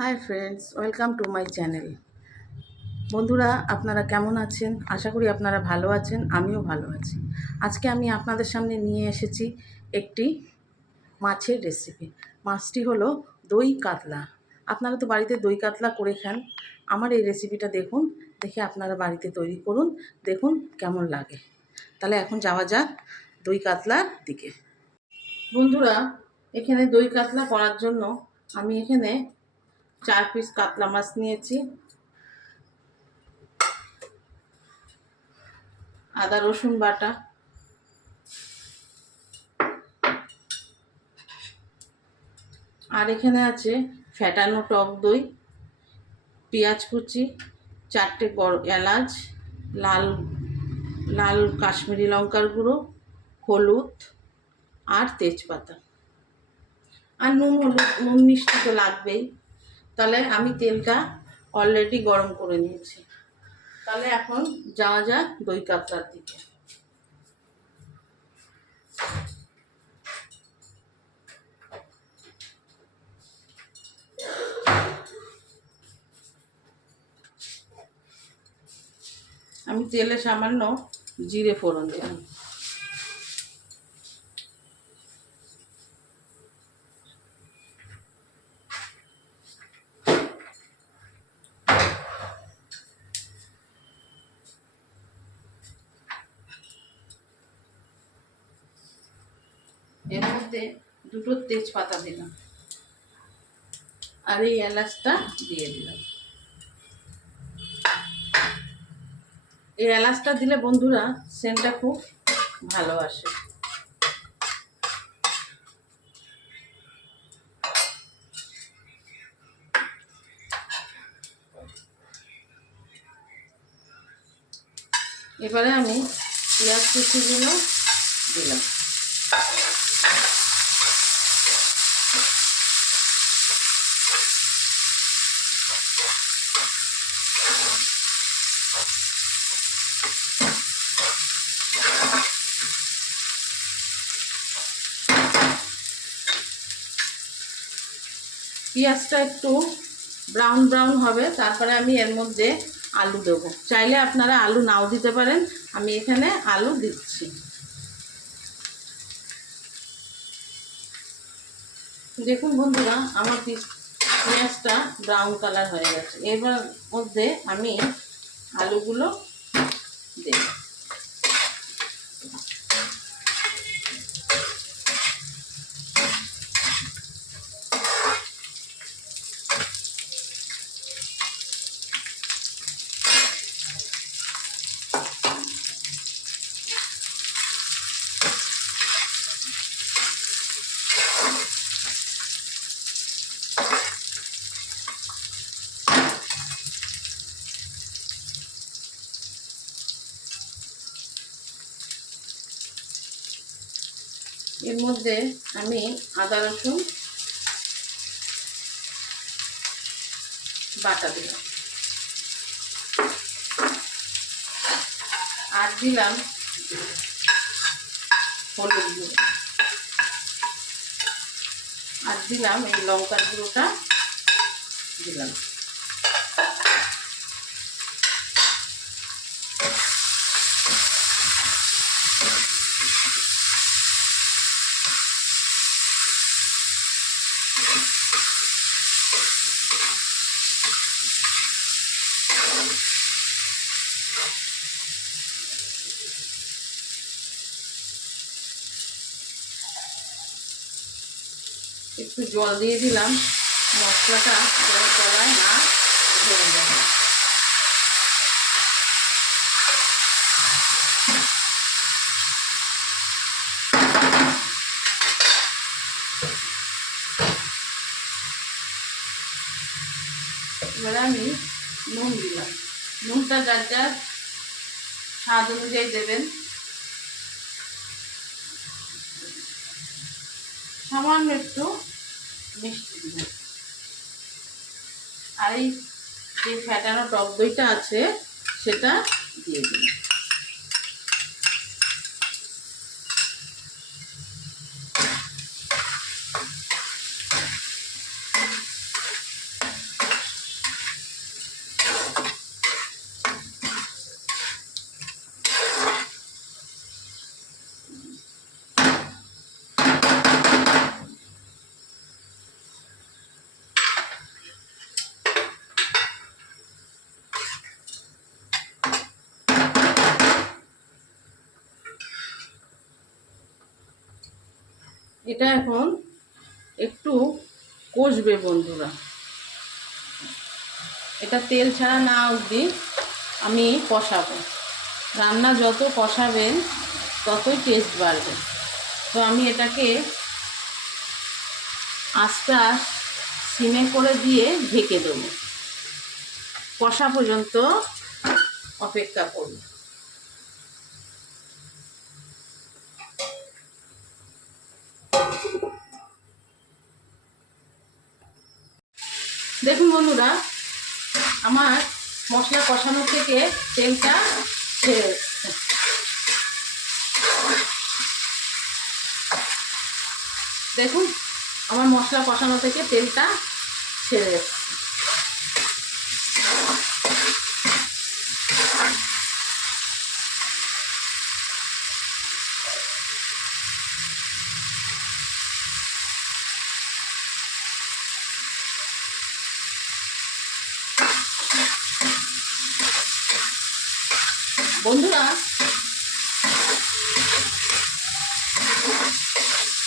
Hi friends, welcome to my channel. বন্ধুরা, আপনারা কেমন আছেন? আশা করি আপনারা ভালো আছেন, আমিও ভালো আছি। আজকে আমি আপনাদের সামনে নিয়ে এসেছি একটি মাছের রেসিপি। মাছটি হলো দই কাতলা। আপনারা তো বাড়িতে দই কাতলা করে খান। আমার এই রেসিপিটা দেখুন, দেখে আপনারা বাড়িতে তৈরি করুন, দেখুন কেমন লাগে। তাহলে এখন যাওয়া যাক দই কাতলার দিকে। বন্ধুরা, এখানে দই কাতলা করার জন্য আমি এখানে 4 পিস কাতলা মাছ নিয়েছি। আদা রসুন বাটা, আর এখানে আছে ফ্যাটানো টক দই, পেঁয়াজ কুচি, 4টে বড় এলাচ, লাল লাল কাশ্মীরি লঙ্কার গুঁড়ো, হলুদ আর তেজপাতা, আর নুন মিষ্টি তো লাগবেই। তাহলে আমি তেলটা অলরেডি গরম করে নিয়েছি। তাহলে এখন যাওয়া যাক দই কাতলার দিকে। আমি তেলে সামান্য জিরে ফোড়ন দিলাম। এর মধ্যে 2টো তেজপাতা দিলাম, আর এই এলাচটা দিয়ে দিলাম। এই এলাচটা দিলে বন্ধুরা সেন্টটা খুব ভালো আসে। এবারে আমি পেঁয়াজ কুচিগুলো দিলাম। পেঁয়াজটা একটু ব্রাউন ব্রাউন হবে, তারপরে আমি এর মধ্যে আলু দেবো। চাইলে আপনারা আলু নাও দিতে পারেন, আমি এখানে আলু দিচ্ছি। দেখুন বন্ধুরা, আমার পেঁয়াজটা ব্রাউন কালার হয়ে গেছে। এবার মধ্যে আমি আলুগুলো দেব। এর মধ্যে আমি আদা রসুন বাটা দিলাম, আর দিলাম হলুদ গুঁড়ো, আর দিলাম এই লঙ্কার গুঁড়োটা দিলাম। একটু জল দিয়ে দিলাম, মশলাটা যেন তলায় না ধরে যায়। এবারে আমি নুন দিলাম। নুনটা যার যার স্বাদ অনুযায়ী দেবেন। সামান্য একটু মিষ্টি দিলাম, আর এই যে ফ্যাটানো টক দইটা আছে সেটা দিয়ে দিলাম। এটা এখন একটু কষবে বন্ধুরা। এটা তেল ছাড়া না অবধি আমি কষাবো। রান্না যত কষাবেন ততই টেস্ট বাড়বে। তো আমি এটাকে আস্তে সিমে করে দিয়ে ঢেকে দেবো, কষা পর্যন্ত অপেক্ষা করব। দেখুন বন্ধুরা, আমার মশলা কষানো থেকে তেলটা ছেড়ে এসছে। দেখুন আমার মশলা কষানো থেকে তেলটা ছেড়ে এসছে। বন্ধুরা,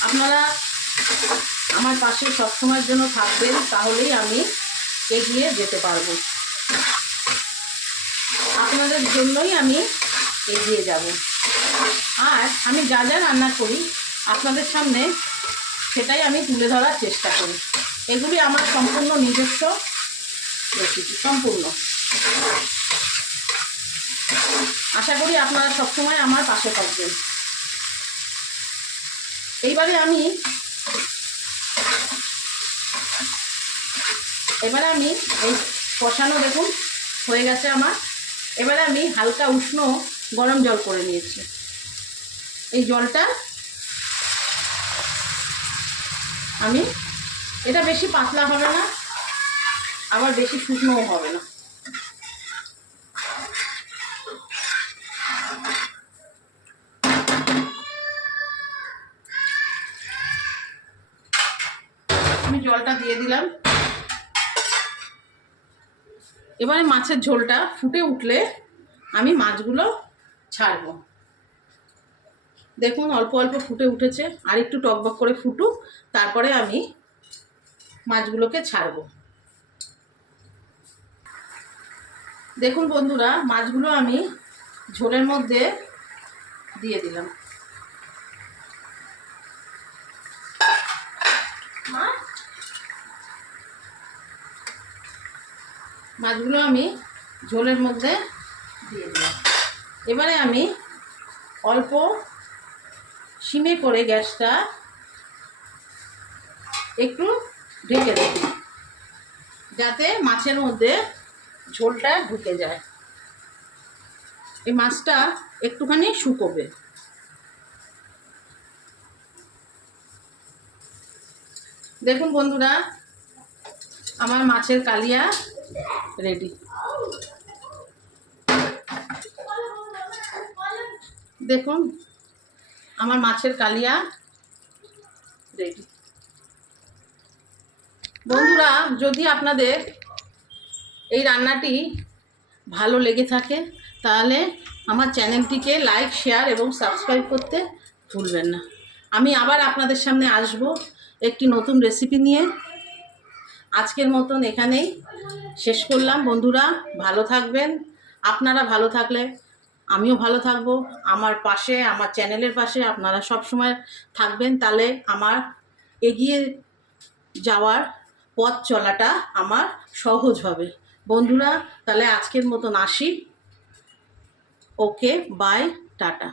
আপনারা আমার পাশে সবসময়ের জন্য থাকবেন, তাহলেই আমি এগিয়ে যেতে পারবো। আপনাদের জন্যই আমি এগিয়ে যাব। আর আমি যা যা রান্না করি আপনাদের সামনে সেটাই আমি তুলে ধরার চেষ্টা করি। এগুলি আমার সম্পূর্ণ নিজস্ব রেসিপি, সম্পূর্ণ। আশা করি আপনারা সবসময় আমার পাশে থাকবেন। এবারে আমি এই কষানো দেখুন হয়ে গেছে আমার। এবারে আমি হালকা উষ্ণ গরম জল করে নিয়েছি। এই জলটা আমি, এটা বেশি পাতলা হবে না, আবার বেশি শুকনোও হবে না। আমি জলটা দিয়ে দিলাম। এবারে মাছের ঝোলটা ফুটে উঠলে আমি মাছগুলো ছাড়বো। দেখুন অল্প অল্প ফুটে উঠেছে, আর একটু টকবক করে ফুটুক, তারপরে আমি মাছগুলোকে ছাড়বো। দেখুন বন্ধুরা, মাছগুলো আমি ঝোলের মধ্যে দিয়ে দিলাম। মাছগুলো আমি ঝোলের মধ্যে দিয়ে দিলাম। এবারে আমি অল্প সিমে করে গ্যাসটা একটু ঢেকে দেব, যাতে মাছের মধ্যে ঝোলটা ঢুকে যায়। এই মাছটা একটুখানি শুকোবে। দেখুন বন্ধুরা, আমার মাছের কালিয়া রেডি। দেখুন আমার মাছের কালিয়া রেডি। বন্ধুরা, যদি আপনাদের এই রান্নাটি ভালো লেগে থাকে তাহলে আমার চ্যানেলটিকে লাইক, শেয়ার এবং সাবস্ক্রাইব করতে ভুলবেন না। আমি আবার আপনাদের সামনে আসব একটি নতুন রেসিপি নিয়ে। আজকের মতন এখানেই শেষ করলাম। বন্ধুরা ভালো থাকবেন। আপনারা ভালো থাকলে আমিও ভালো থাকব। আমার পাশে, আমার চ্যানেলের পাশে আপনারা সব সময় থাকবেন, তাহলে আমার এগিয়ে যাওয়ার পথ চলাটা আমার সহজ হবে। বন্ধুরা তাহলে আজকের মতন আসি। ওকে, বাই, টাটা।